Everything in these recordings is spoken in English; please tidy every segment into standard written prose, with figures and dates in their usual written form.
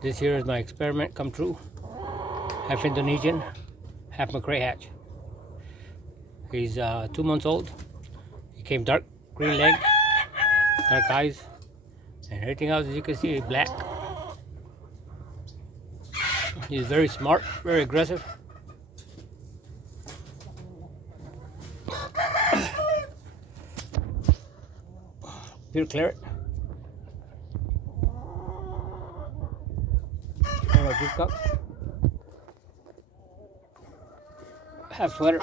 This here is my experiment come true. Half Indonesian, half McRae hatch. He's 2 months old. He came dark green leg, dark eyes, and everything else, as you can see, is black. He's very smart, very aggressive. Pure claret. Good cup. Half sweater,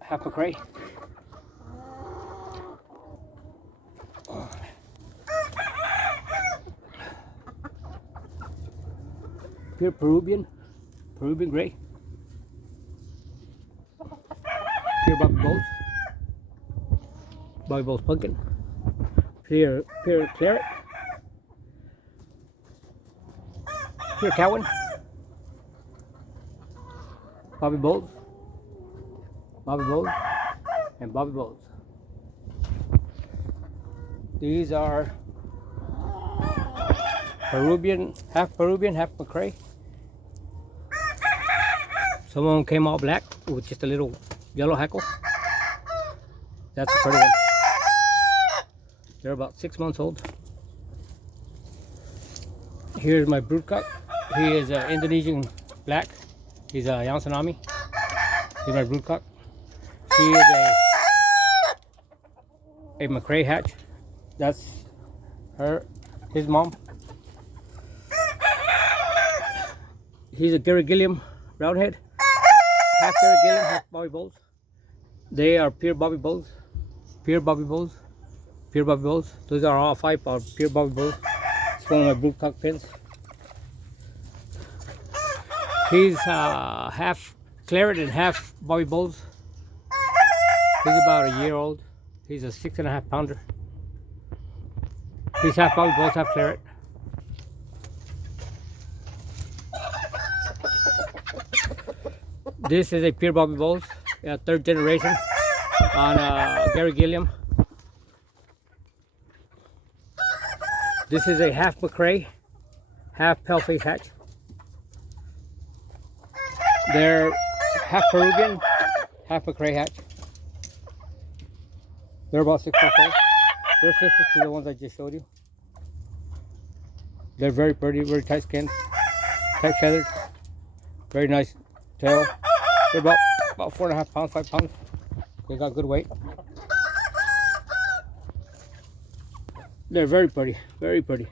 half McRae. Pure Peruvian gray. Pure Bobby Bowls pumpkin. Pure claret. Pure Cowan. Bobby Bowls, and Bobby Bowls. These are Peruvian, half McRae. Some of them came all black with just a little yellow hackle. That's a pretty one. They're about 6 months old. Here's my broodcock. He is Indonesian black. He's a Yansanami. He's my broodcock. She is a McRae hatch. That's his mom. He's a Gary Gilliam roundhead. Half Gary Gilliam, half Bobby Bowls. They are pure Bobby Bowls. Pure Bobby Bowls. Pure Bobby Bowls. Those are all 5 are pure Bobby Bowls. It's one of my broodcock pins. He's half claret and half Bobby Bowls. He's about a year old. He's a 6.5 pounder. He's half Bobby Bowls, half claret. This is a pure Bobby Bowls, 3rd generation on Gary Gilliam. This is a half McRae, half paleface hatch. They're half Peruvian, half McRae hatch. They're about 6 months old. They're sisters to the ones I just showed you. They're very pretty, very tight skinned, tight feathered, very nice tail. They're about 4.5 pounds, 5 pounds. They got good weight. They're very pretty, very pretty.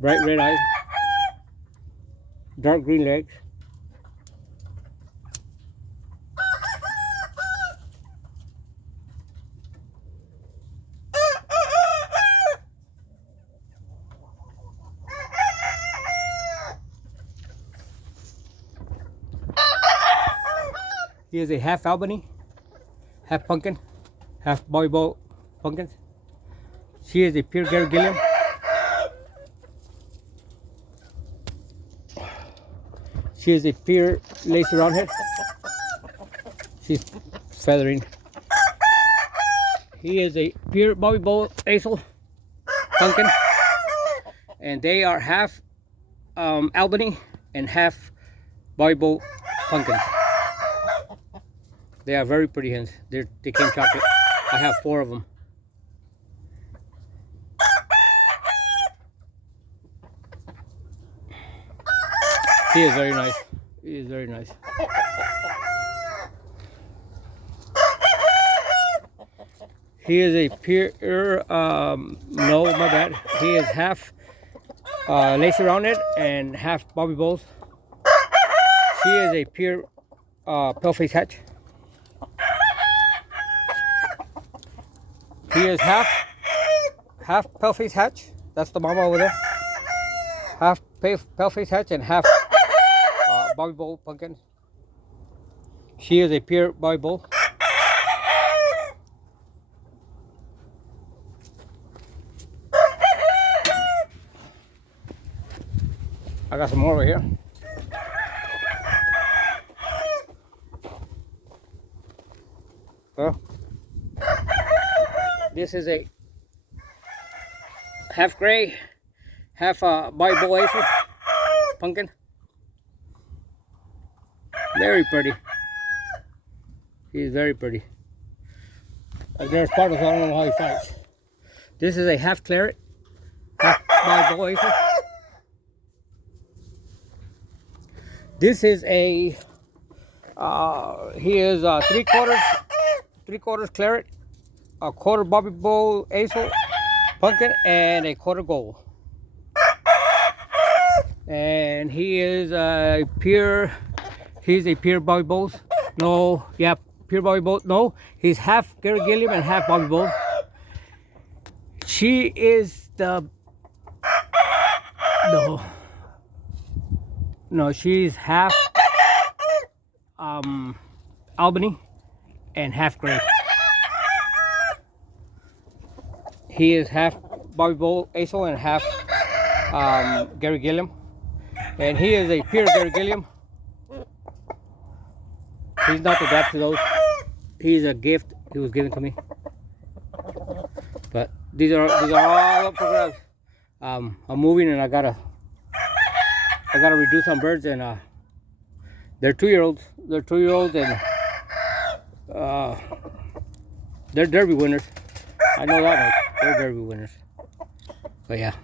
Bright red eyes, dark green legs. He is a half Albany, half pumpkin, half Bobby Bowl pumpkins. She is a pure Gary Gilliam. She is a pure lacy roundhead. She's feathering. He is a pure Bobby Bowl Acel pumpkin, and they are half Albany and half Bobby Bowl pumpkins. They are very pretty hens. They came chocolate. I have 4 of them. He is very nice. He is very nice. He is a pure, no, my bad. He is half lacy rounded and half Bobby Bowls. She is a pure paleface hatch. He is half paleface hatch. That's the mama over there. Half paleface hatch and half Bobby Bowl pumpkin. She is a pure Bobby Bowl. I got some more over here. Well, this is a half gray, half Bobby Bowl Acel. Pumpkin. Very pretty. He's very pretty. There's Sparta, so I don't know how he fights. This is a half claret, half Bobby Bull Acer. This is a, he is 3/4 claret, a quarter Bobby Bull Acer, pumpkin, and a quarter gold. And he is a pure, he's a pure Bobby Bulls. No, yeah, pure Bobby Bulls. No, he's half Gary Gilliam and half Bobby Bulls. She is the, no, she's half Albany and half Gray. He is half Bobby Bull Acer and half Gary Gilliam. And he is a pure Gary Gilliam. He's not the dad to those. He's a gift he was given to me. But these are all up for grabs. I'm moving and I gotta reduce some birds, and they're 2-year-olds. They're 2-year-olds and they're Derby winners. I know that much. They're Derby winners. But yeah.